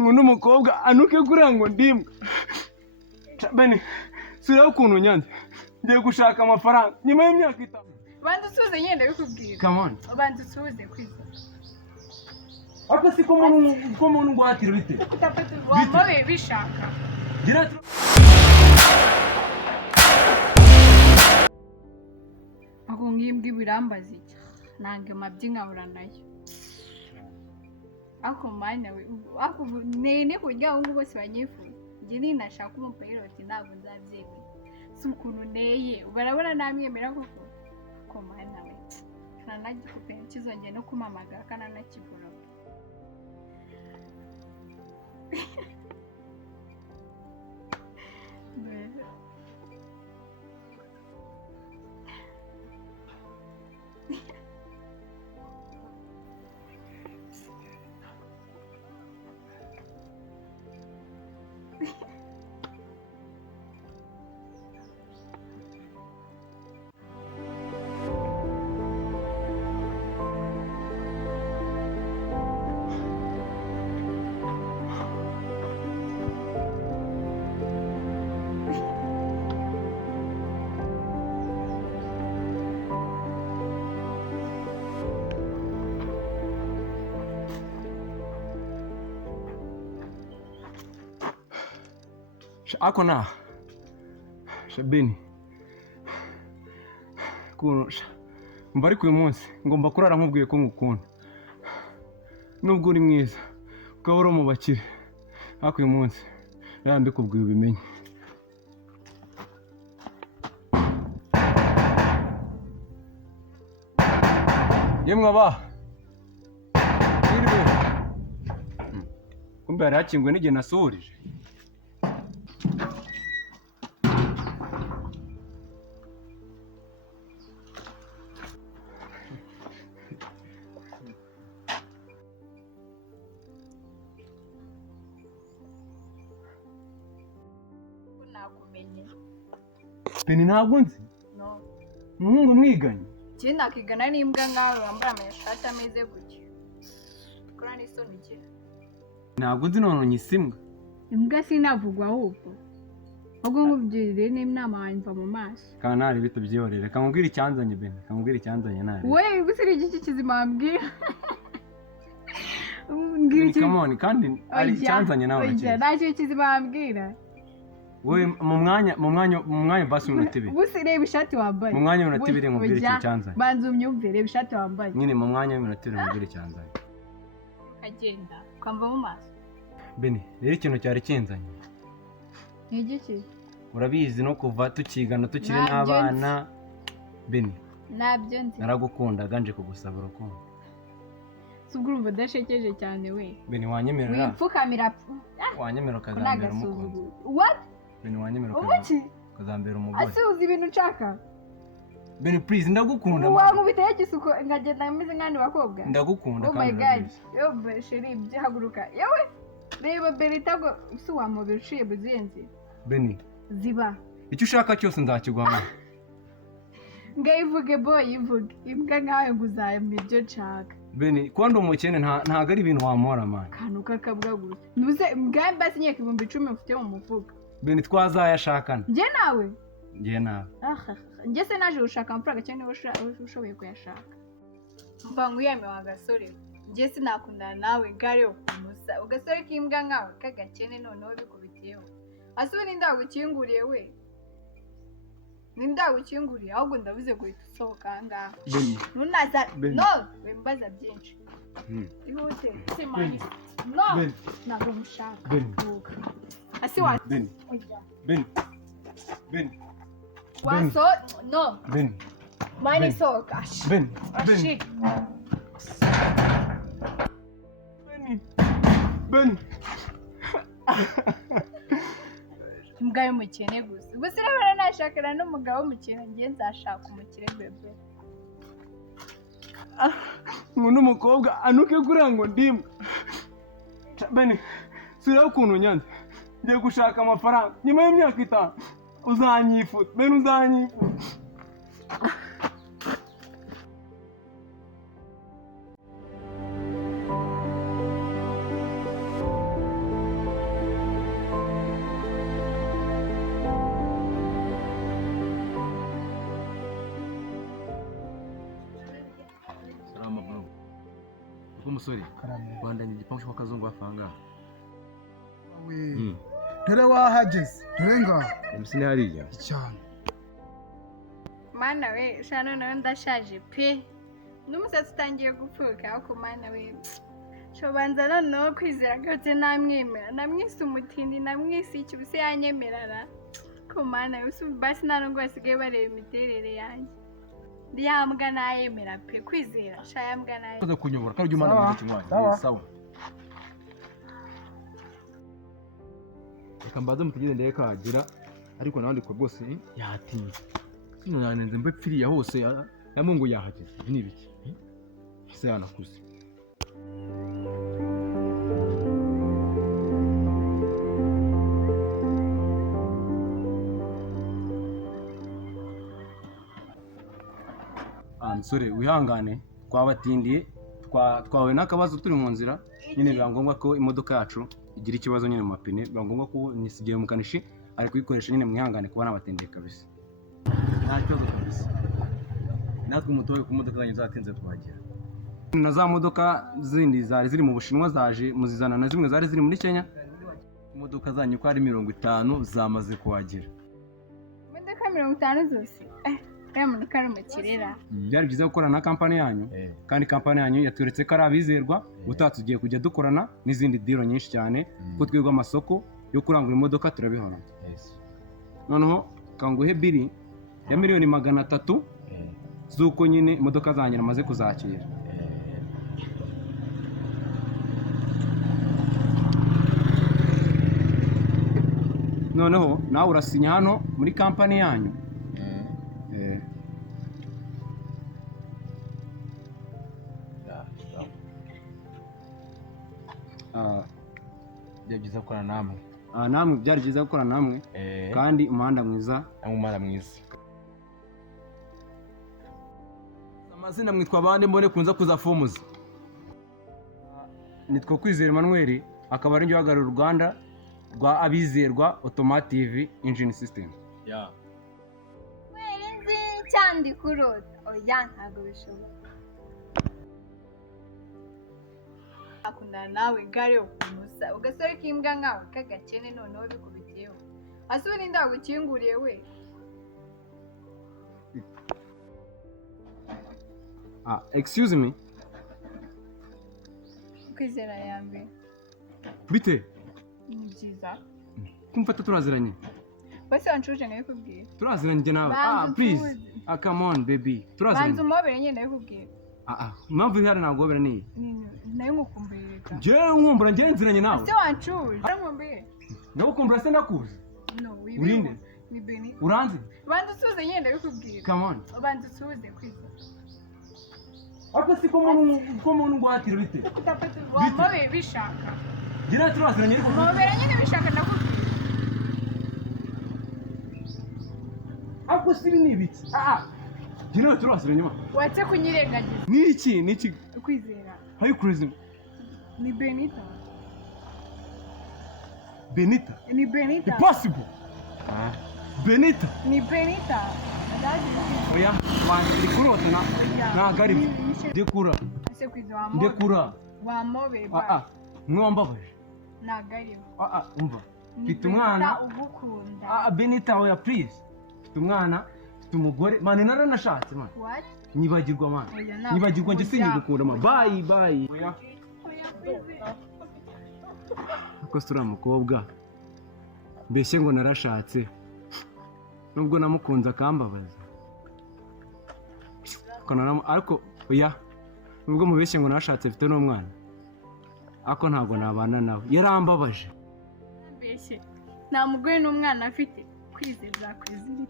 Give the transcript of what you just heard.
ngo n'umukobwa anuke kuriya ngo ndimbwa. Bene sura ukuntu nyanze ngiye gushaka amafaranga nyuma y'imyaka 5. Banza usuze nyende bikubwira. Come on. Banza usuze kwiza. Ako si ko umuntu ngwatira bite. Utapete wamabe bishaka. Gira Ako ngimbwi birambaza iki? Nange mabyi nkabura nayo. Ako manya we ako nene kujya ngo bose banyifuza. Nge ninashaka umupilot ntabwo nzabyemera. Si ukuntu neye barabona namwemera koko. Ako manya we. Kana nagikupera kizongeye no kumamagara kana nakibura. ako na Beni kuno mbari ku munsi ngomba kurara nkubwiye ko ngukunda nubwo uri mwiza ukabura mu bakire ako uyu munsi yambe kubwiye ubimenye yemwe aba irwe kumbe yari yakingwe n'igihe nasurije Beni ntabwo nzi no umuhungu mwiganye je nakigana n'imbwa nkawe wambaye amashati ameze gutyo kora n'isoni ki ntabwo nzi none nyisimbwa imbwa sinavugwa ahubwo ahubwo nkubwire n'inama wanyumva mu maso kanari bito byiyorere kamubwira icyanzanye Beni kamubwira icyanzanye nawe we busiri igiki kizima mbwira Beni come on kandi ari icyanzanye nawe oya nacyo kizima mbwira we mu mwanya basi umunota 2 Busi reba ishati wambaye mu mwanya umunota 2 nkubwire iki cyanzanye banza umyumve reba ishati wambaye nyine mu mwanya w'umunota 2 nkubwire cyanzanye agenda kwamva mu maso Beni rero ikintu cyari kinzanye ni igiki urabizi no kuva tukigana tukiri n'abana Beni nabyo nzi naragukunda ganje kugusaba urukundo subwo urumva dashekeje cyane we Beni wanyemerera wipfukamira wanyemera kazambera umukunzi what Beni wanyemerera kazambera umugore ase uzi ibintu nshaka Beni please ndagukunda wankubitaye igisuko ngagenda meze nk'andi bakobwa ndagukunda kandi oh my god yo sheri byihaguruka yewe reba beritago si wamubira uciye buziyenze Beni ziba icyo ushaka cyose nzakigwamo ngayivuge boy ivuge imbwa nkawe nguzayemo ibyo nshaka Beni kwandi umukene ntago ari ibintu wamora man kantu kakabwa gusa nuze mbwa basi nyeka 10,000 ufite mu mufuka Beni twazayashakana nje nawe nje se naje ushaka amafaranga cyane ushoboye kuyashaka mva nguyeme wa gasore nje sinakundana nawe gare ukumusa ugasore kimbwa nkawe kagakene noneho bikubitiyeho asuwe nindagukinguriye we nindagukinguriye ahubwo ndavuze guhita usohoka ngaha nunaza no wembaza byinshi ihute simani no ntabwo mushaka asi wa Beni waso no Beni mine sohoka Beni imbwa y'umukene gusa gusa rero nashakana n'umugabo w'umukene ngiye nzashaka umukire bebe ngo n'umukobwa anuke kuriya ngo ndimbwa Beni sura ukuntu nyanze ngiye gushaka amafaranga nyuma y'imyaka 5 uzanyifuza Beni uzanyifuza musore rwanda ni igipangu cy'akazungu bafanga dore wahageze dore ngaho MC ni hariya cyane mana we shano nawe ndashaje pe n'umusatsi utangiye gupfuka ariko mana we shobanza noneho kwizera gose namwise umutindi namwise iki bise yanyemerara ko mana we basi nta nubwo basigaye bareba imiterere yanjye ndiyambwa nayemera pe kwizera shayambwa naye uza kunyobora kandi ujye umana mu kimwanya sawa reka mbaze mutegeze ndeye kagira ariko nawe ndiko rwose yatinze kino yanenze mbe pfiriya hose yamwe ngo yahageze ni ibiki se yanakuze Ansore wihangane twabatindiye twawe n'akabazo turi mu nzira nyine biba ngombwa ko imodoka yacu igira ikibazo nyine mu mapine biba ngombwa ko nisigiye mukanishi ari kuyikoresha nyine mwihangane kuba nabatindiye kabisa nta kibazo kabisa natwe umutobe ku modoka zanyu zatinze twagera na za modoka zindi zari ziri mu Bushinwa zaje muzizana na zimwe zari ziri muri Kenya imodoka zanyu ko ari 50 zamaze kuhagera imodoka 50 zose yamuntu kari mu kirera byari byiza gukorana na kampani yanyu kandi kampani yanyu yaturetse ko ari abizerwa utatugiye kujya dukorana n'izindi diro nyinshi cyane ko twebwe amasoko yo kurangura imodoka turabihora noneho kanguhe biri ya $300,000 z'uko nyine imodoka zanyu namaze kuzakira noneho nawe urasinya hano muri kampani yanyu byari byiza gukorana namwe namwe byari byiza gukorana namwe kandi umuhanda mwiza amazina mwitwa abandi mbone kunza kuza fumuza nitwa Kwizera Emmanuel akaba ari njye uhagarariye uruganda rwa Abizerwa Automotive Engine System nzi cyandi kurota oya ntago bishoboka akundana nawe gare yo kumusa ugasore kimbwa nkawe kagakene noneho bikubitiyeho asubira ndagukinguriye we excuse me Kwizera yambe bite ni byiza kumfata turaziranye bose wanshuje nawe kubwira turaziranye njye nawe please come on baby turaziranye banza umobere nyine nawe kubwira impamvu ihari ntabwo wabera niyi nayo ngukumbuye reka njyewe nkumbura njyewe nziranye nawe ese wanshuje aramwumbuye ndagukumbura se ndakuzi urinde ni Beni uranzi banza usuze nyine nawe kubwira come on banza usuze Kwizera ariko si ko muntu ngwatira bite wamobere bishaka njyewe turaziranye ariko mobere nyine bishaka ndakubwira ariko si ibi ni ibiki njyewe turaziranye ma watse kunyirengagiza niki Kwizera how you crazy ni Benita ni impossible Benita ni Benita oya wandi kurota ntabwo ari byo ndekura ese Kwizera wamobere ndekura wamobere mwambabaje ntabwo ari umva mfite umwana ugukunda Benita oya please mfite umwana mfite umugore mani naranashatse mani nyibagirwa mani nyibagirwa njye sinyigukunda mani bayi oya ko sura mukobwa mbese ngo narashatse nubwo namukunze akambabaza ariko oya nubwo mubeshye ngo narashatse mfite n'umwana ariko ntabwo nabana nawe yarambabaje mbese nta mugore n'umwana afite Kwizera Kwizera